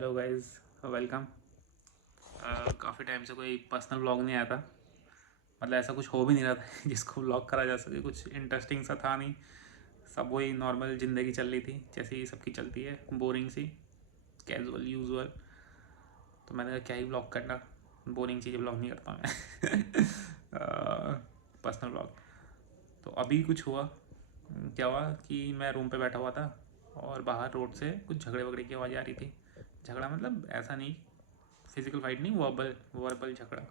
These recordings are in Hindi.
Hello guys, welcome. काफ़ी टाइम से कोई पर्सनल व्लॉग नहीं आया था। मतलब ऐसा कुछ हो भी नहीं रहा था जिसको व्लॉग करा जा सके। कुछ इंटरेस्टिंग सा था नहीं। सब वही नॉर्मल ज़िंदगी चल रही थी जैसे ही सबकी चलती है, बोरिंग सी, कैजुअल यूजुअल। तो मैंने कहा क्या ही व्लॉग करना, बोरिंग चीज़ें व्लॉग नहीं करता मैं। Personal vlog. तो अभी कुछ हुआ। क्या हुआ कि मैं रूम पे बैठा हुआ था और बाहर रोड से कुछ झगड़े वगड़े की आवाज़ आ रही थी। झगड़ा मतलब ऐसा नहीं, फिजिकल फाइट नहीं, वर्बल वर्बल झगड़ा।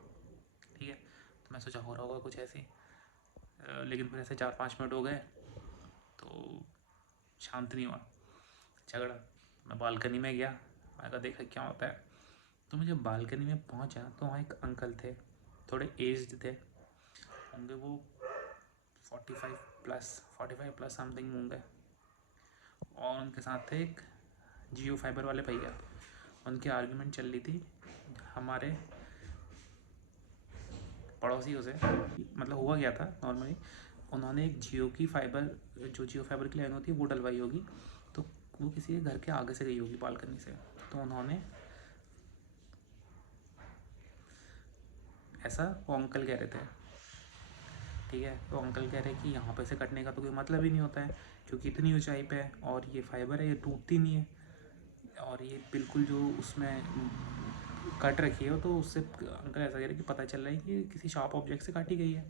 ठीक है, तो मैं सोचा हो रहा होगा कुछ ऐसे ही। लेकिन फिर ऐसे 4-5 मिनट हो गए तो शांत नहीं हुआ झगड़ा। मैं बालकनी में गया, मैं कहा देखा क्या होता है। तो मैं जब बालकनी में पहुंचा तो वहाँ एक अंकल थे, थोड़े एज्ड थे, होंगे वो 45 प्लस समथिंग होंगे। और उनके साथ थे एक जियो फाइबर वाले भैया। उनकी आर्ग्यूमेंट चल रही थी हमारे पड़ोसियों से। मतलब हुआ गया था नॉर्मली, उन्होंने एक जियो की फाइबर, जो जियो फाइबर की लाइन होती है वो डलवाई होगी। तो वो किसी के घर के आगे से गई होगी बालकनी से। तो उन्होंने ऐसा, वो अंकल कह रहे थे। ठीक है, तो अंकल कह रहे कि यहाँ पे से कटने का तो कोई मतलब ही नहीं होता है क्योंकि इतनी ऊंचाई पे है और ये फाइबर है, ये टूटती नहीं है। और ये बिल्कुल जो उसमें कट रखी है तो उससे अंकल ऐसा कह रहे कि पता चल रहा है कि किसी शार्प ऑब्जेक्ट से काटी गई है।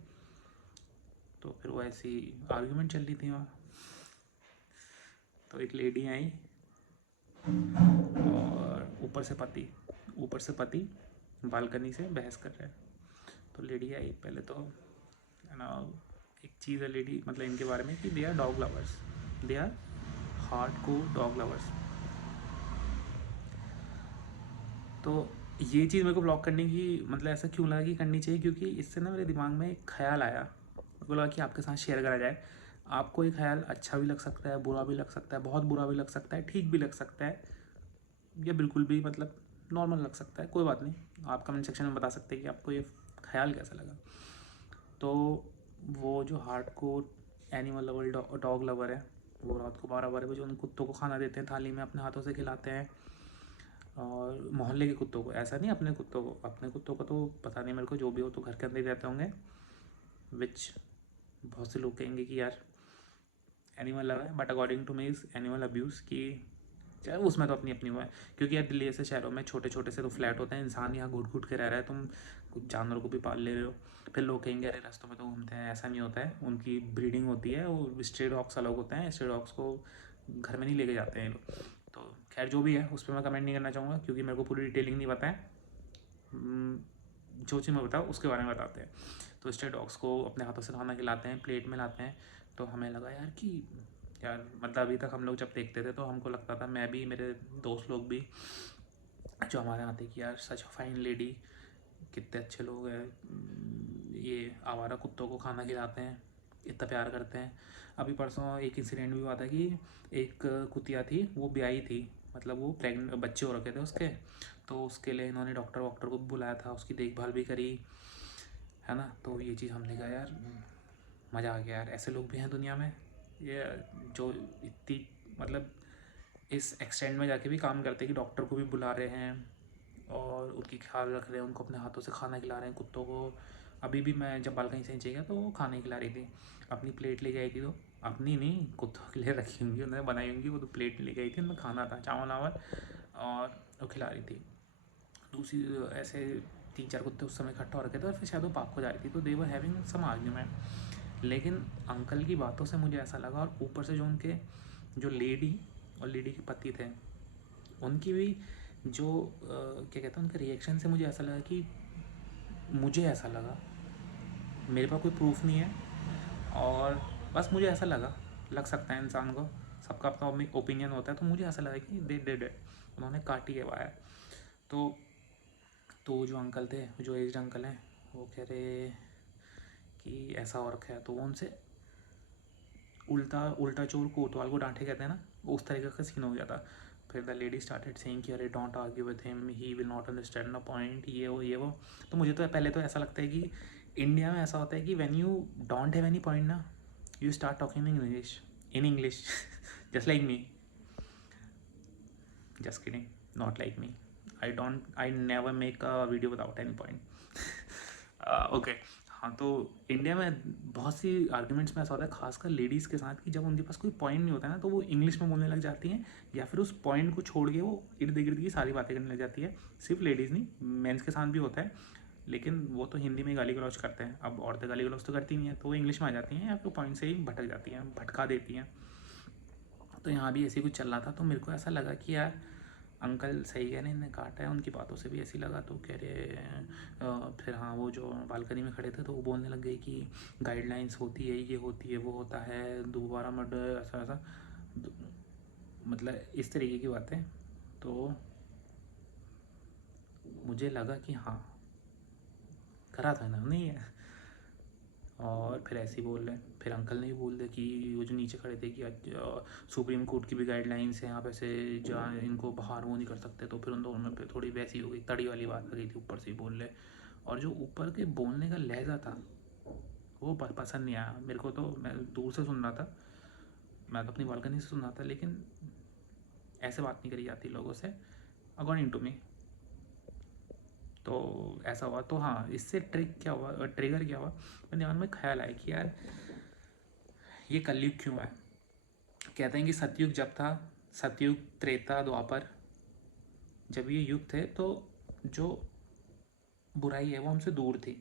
तो फिर वो ऐसी आर्ग्यूमेंट चल रही थी वहाँ। तो एक लेडी आई और ऊपर से पति बालकनी से बहस कर रहे हैं। तो लेडी आई पहले तो, है ना। एक चीज़ है लेडी, मतलब इनके बारे में कि they are dog lovers, they are hard core dog lovers. तो ये चीज़ मेरे को ब्लॉक करने की, मतलब ऐसा क्यों लगा कि करनी चाहिए, क्योंकि इससे ना मेरे दिमाग में एक ख्याल आया। मेरे को लगा कि आपके साथ शेयर करा जाए। आपको ये ख्याल अच्छा भी लग सकता है, बुरा भी लग सकता है, बहुत बुरा भी लग सकता है, ठीक भी लग सकता है, या बिल्कुल भी मतलब नॉर्मल लग सकता है। कोई बात नहीं, आप कमेंट सेक्शन में बता सकते हैं कि आपको ये ख्याल कैसा लगा। तो वो जो hard core animal lover dog lover है, वो रात को 12-12 बजे उन कुत्तों को खाना देते हैं, थाली में अपने हाथों से खिलाते हैं। और मोहल्ले के कुत्तों को, ऐसा नहीं अपने कुत्तों को तो पता नहीं मेरे को, जो भी हो तो घर के अंदर ही रहते होंगे। विच बहुत से लोग कहेंगे कि यार एनिमल लव है, but according to me is animal abuse. कि चाहे उसमें तो अपनी अपनी हुआ है, क्योंकि यार दिल्ली जैसे शहरों में छोटे छोटे से तो फ्लैट होते हैं, इंसान यहाँ घुट घुट के रह रहा है, तुम कुछ जानवरों को भी पाल ले रहे हो। फिर लोग कहेंगे अरे रास्तों में तो घूमते हैं, ऐसा नहीं होता है, उनकी ब्रीडिंग होती है। वो स्ट्रे डॉग्स अलग होते हैं, स्ट्रे डॉग्स को घर में नहीं लेके जाते हैं लोग। तो खैर जो भी है उस पर मैं कमेंट नहीं करना चाहूँगा क्योंकि मेरे को पूरी डिटेलिंग नहीं पता है। जो चीज़ मैं बताऊँ उसके बारे में बताते हैं। तो स्ट्रे डॉग्स को अपने हाथों से खाना खिलाते हैं, प्लेट में लाते हैं। तो हमें लगा यार कि यार मतलब अभी तक हम लोग जब देखते थे तो हमको लगता था, मैं भी, मेरे दोस्त लोग भी जो हमारे यहाँ थे, कि यार सच फाइन लेडी, कितने अच्छे लोग हैं, ये आवारा कुत्तों को खाना खिलाते हैं, इतना प्यार करते हैं। अभी परसों एक इंसिडेंट भी हुआ था कि एक कुतिया थी, वो ब्याई थी, मतलब वो प्रेगनेंट, बच्चे हो रखे थे उसके। तो उसके लिए इन्होंने डॉक्टर वॉक्टर को बुलाया था, उसकी देखभाल भी करी, है ना। तो ये चीज़ हमने कहा यार मज़ा आ गया यार, ऐसे लोग भी हैं दुनिया में, ये जो इतनी मतलब इस एक्सटेंड में जाके भी काम करते हैं कि डॉक्टर को भी बुला रहे हैं और उनकी ख्याल रख रहे हैं, उनको अपने हाथों से खाना खिला रहे हैं कुत्तों को। अभी भी मैं जब बालकनी से नीचे गया तो वो खाने खिला रही थी, अपनी प्लेट लेके आई थी। तो अपनी नहीं, कुत्तों के लिए रखी होंगी उन्होंने, बनाई होंगी। वो तो प्लेट लेके आई थी, उनमें खाना था, चावल वावल, और वो खिला रही थी। दूसरी ऐसे 3-4 कुत्ते उस समय इकट्ठा हो रखे थे और फिर शायद वो पाक को जा रही थी, तो दे वर हैविंग सम आर्ग्यूमेंट। लेकिन अंकल की बातों से मुझे ऐसा लगा, और ऊपर से जो उनके जो लेडी और लेडी के पति थे उनकी भी जो क्या कहते हैं, उनके रिएक्शन से मुझे ऐसा लगा कि, मुझे ऐसा लगा, मेरे पास कोई प्रूफ नहीं है, और बस मुझे ऐसा लग सकता है इंसान को, सबका अपना ओपिनियन होता है। तो मुझे ऐसा लगा कि दे डिड इट, उन्होंने काटी है वायर। तो जो अंकल थे, जो एज्ड अंकल हैं, वो कह रहे कि ऐसा और रखा है, तो वो उनसे उल्टा उल्टा चोर कोतवाल को डांटे कहते हैं ना, उस तरीके का सीन हो गया था। फिर द लेडी स्टार्टेड सेइंग कि अरे don't argue with him, he will not understand the point, ये वो। तो मुझे तो पहले तो ऐसा लगता है कि इंडिया में ऐसा होता है कि when you don't have any point ना, you start talking in English just like me, just kidding, not like me. I never make a video without any point. Okay हाँ, तो इंडिया में बहुत सी आर्ग्यूमेंट्स में ऐसा होता है खासकर लेडीज़ के साथ कि जब उनके पास कोई पॉइंट नहीं होता है ना, तो वो इंग्लिश में बोलने लग जाती हैं, या फिर उस पॉइंट को छोड़ के वो इर्द गिर्द की सारी बातें करने लग जाती है। सिर्फ लेडीज़ नहीं, मेंस के साथ भी होता है, लेकिन वो तो हिंदी में गाली गलौज करते हैं। अब औरतें गाली गलौज तो करती नहीं है, तो वो इंग्लिश में आ जाती हैं या फिर पॉइंट से ही भटक जाती हैं, भटका देती हैं। तो यहाँ भी ऐसे कुछ चल रहा था, तो मेरे को ऐसा लगा कि यार अंकल सही कह रहे हैं, इन्हें काटा है, उनकी बातों से भी ऐसी लगा। तो कह रहे फिर हाँ, वो जो बालकनी में खड़े थे तो वो बोलने लग गए कि गाइडलाइंस होती है, ये होती है, वो होता है, दोबारा मत ऐसा ऐसा, मतलब इस तरीके की बातें। तो मुझे लगा कि हाँ, करा था ना नहीं है। और फिर ऐसे ही बोल रहे, फिर अंकल ने भी बोल दिया कि वो जो नीचे खड़े थे कि सुप्रीम कोर्ट की भी गाइडलाइंस हैं, आप ऐसे जहाँ इनको बाहर वो नहीं कर सकते। तो फिर उन दोनों में फिर थोड़ी वैसी हो गई, तड़ी वाली बात आ गई थी, ऊपर से ही बोल रहे। और जो ऊपर के बोलने का लहजा था वो पसंद नहीं आया मेरे को। तो मैं दूर से सुन रहा था, मैं तो अपनी बालकनी से सुन रहा था, लेकिन ऐसे बात नहीं करी जाती लोगों से अकॉर्डिंग टू मी। तो ऐसा हुआ। तो हाँ, इससे ट्रिगर क्या हुआ, मेरे दिमाग में ख्याल आया कि यार ये कलयुग क्यों है। कहते हैं कि सतयुग जब था, सतयुग, त्रेता, द्वापर, जब ये युग थे तो जो बुराई है वो हमसे दूर थी।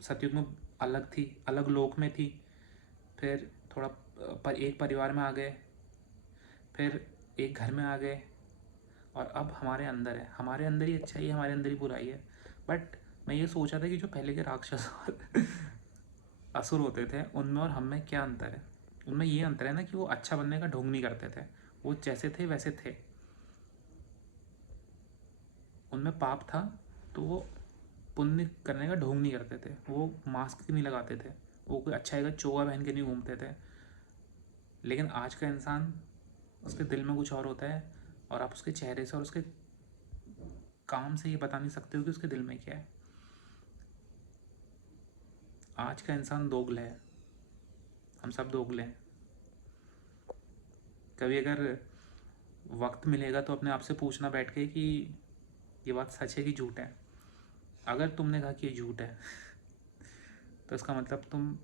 सतयुग में अलग थी, अलग लोक में थी, फिर थोड़ा एक परिवार में आ गए, फिर एक घर में आ गए, और अब हमारे अंदर है, हमारे अंदर ही अच्छाई है, हमारे अंदर ही बुराई है। बट मैं ये सोचा था कि जो पहले के राक्षस और असुर होते थे उनमें और हम में क्या अंतर है। उनमें ये अंतर है ना कि वो अच्छा बनने का ढोंग नहीं करते थे, वो जैसे थे वैसे थे। उनमें पाप था तो वो पुण्य करने का ढोंग नहीं करते थे, वो मास्क नहीं लगाते थे, वो कोई अच्छा चोगा पहन के नहीं घूमते थे। लेकिन आज का इंसान, उसके दिल में कुछ और होता है, और आप उसके चेहरे से और उसके काम से ये बता नहीं सकते हो कि उसके दिल में क्या है। आज का इंसान दोगला है, हम सब दोगले हैं। कभी अगर वक्त मिलेगा तो अपने आप से पूछना बैठ के कि ये बात सच है कि झूठ है। अगर तुमने कहा कि ये झूठ है तो इसका मतलब तुम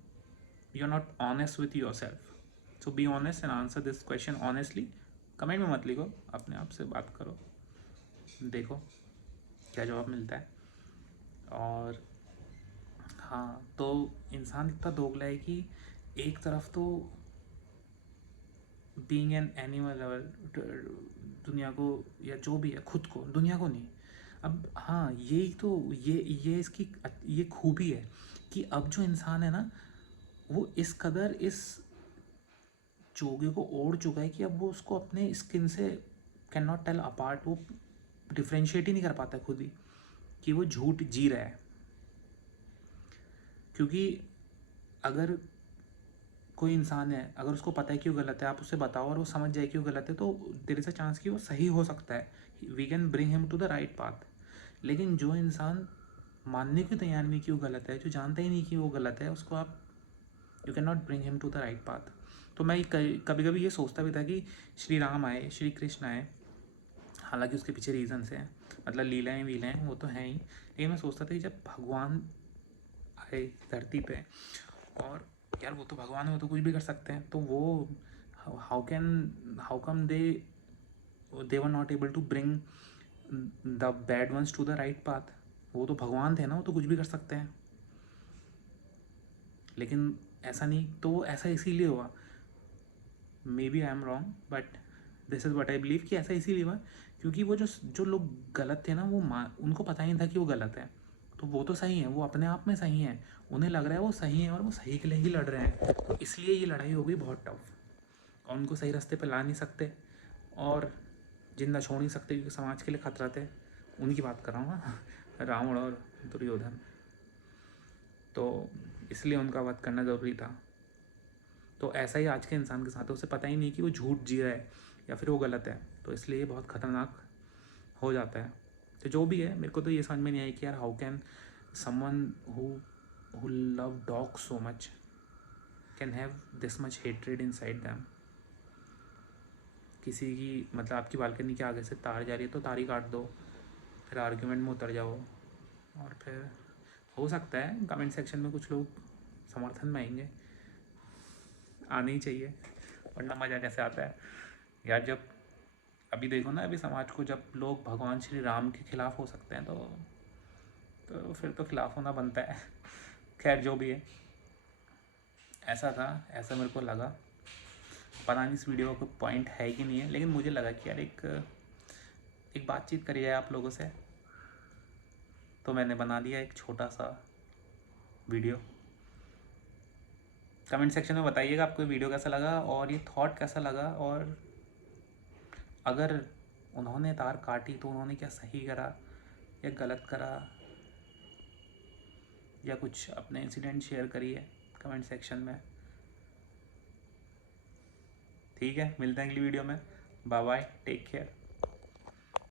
you are not honest with yourself. So be honest and answer this question honestly. Comment में मत लिखो, अपने आप से बात करो, देखो क्या जवाब मिलता है। और हाँ, तो इंसान इतना दोगला है कि एक तरफ तो बीइंग एन एनिमल, दुनिया को, या जो भी है, खुद को, दुनिया को नहीं। अब हाँ, यही तो ये इसकी ये खूबी है कि अब जो इंसान है ना, वो इस कदर इस चोगे को ओढ़ चुका है कि अब वो उसको अपने स्किन से कैन नॉट टेल अपार्ट। वो डिफ्रेंशिएट ही नहीं कर पाता खुद ही कि वो झूठ जी रहा है। क्योंकि अगर कोई इंसान है, अगर उसको पता है कि वो गलत है, आप उसे बताओ और वो समझ जाए कि वो गलत है, तो देयर इज़ अ चांस कि वो सही हो सकता है, we can bring him to the right path. लेकिन जो इंसान मानने की तैयार नहीं कि वो गलत है, जो जानता ही नहीं कि वो गलत है, उसको आप you can not bring him to the right path. तो मैं कभी कभी ये सोचता भी था कि श्री राम आए, श्री कृष्ण आए, हालांकि उसके पीछे रीजन्स हैं, मतलब लीलाएँ वीलाएँ वो तो हैं ही, लेकिन मैं सोचता था कि जब भगवान आए धरती पे, और यार वो तो भगवान है, वो तो कुछ भी कर सकते हैं, तो वो how come they were not able to bring the bad ones to the right path. वो तो भगवान थे ना, वो तो कुछ भी कर सकते हैं। लेकिन ऐसा नहीं, तो वो ऐसा इसीलिए हुआ, maybe I am wrong, but this is what I believe कि ऐसा इसीलिए हुआ क्योंकि वो जो जो लोग गलत थे ना, वो उनको पता ही नहीं था कि वो गलत है, तो वो तो सही है, वो अपने आप में सही है, उन्हें लग रहा है वो सही है और वो सही के लिए ही लड़ रहे हैं, तो इसलिए ये लड़ाई हो गई बहुत टफ। और उनको सही रास्ते पे ला नहीं सकते और जिंदा छोड़ नहीं सकते क्योंकि समाज के लिए खतरा थे। उनकी बात कर रहा हूँ ना, रावण और दुर्योधन। तो इसलिए उनका वध करना ज़रूरी था। तो ऐसा ही आज के इंसान के साथ है, उसे पता ही नहीं कि वो झूठ जी रहा है या फिर वो गलत है, तो इसलिए ये बहुत ख़तरनाक हो जाता है। तो जो भी है, मेरे को तो ये समझ में नहीं आई कि यार how can someone who love dog so much can have this much hatred inside them. किसी की मतलब आपकी बालकनी के आगे से तार जा रही है तो तार ही काट दो, फिर आर्ग्यूमेंट में उतर जाओ। और फिर हो सकता है कमेंट सेक्शन में कुछ लोग समर्थन में आएंगे, आने ही चाहिए, वरना मज़ा कैसे आता है यार। जब अभी देखो ना, अभी समाज को जब लोग भगवान श्री राम के खिलाफ हो सकते हैं तो फिर तो खिलाफ होना बनता है। खैर जो भी है, ऐसा था, ऐसा मेरे को लगा। पता नहीं इस वीडियो का कोई पॉइंट है कि नहीं है, लेकिन मुझे लगा कि यार एक बातचीत करी जाए आप लोगों से, तो मैंने बना दिया एक छोटा सा वीडियो। कमेंट सेक्शन में बताइएगा आपको वीडियो कैसा लगा और ये थॉट कैसा लगा, और अगर उन्होंने तार काटी तो उन्होंने क्या सही करा या गलत करा, या कुछ अपने इंसिडेंट शेयर करिए कमेंट सेक्शन में। ठीक है, मिलते हैं अगली वीडियो में। Bye bye, take care.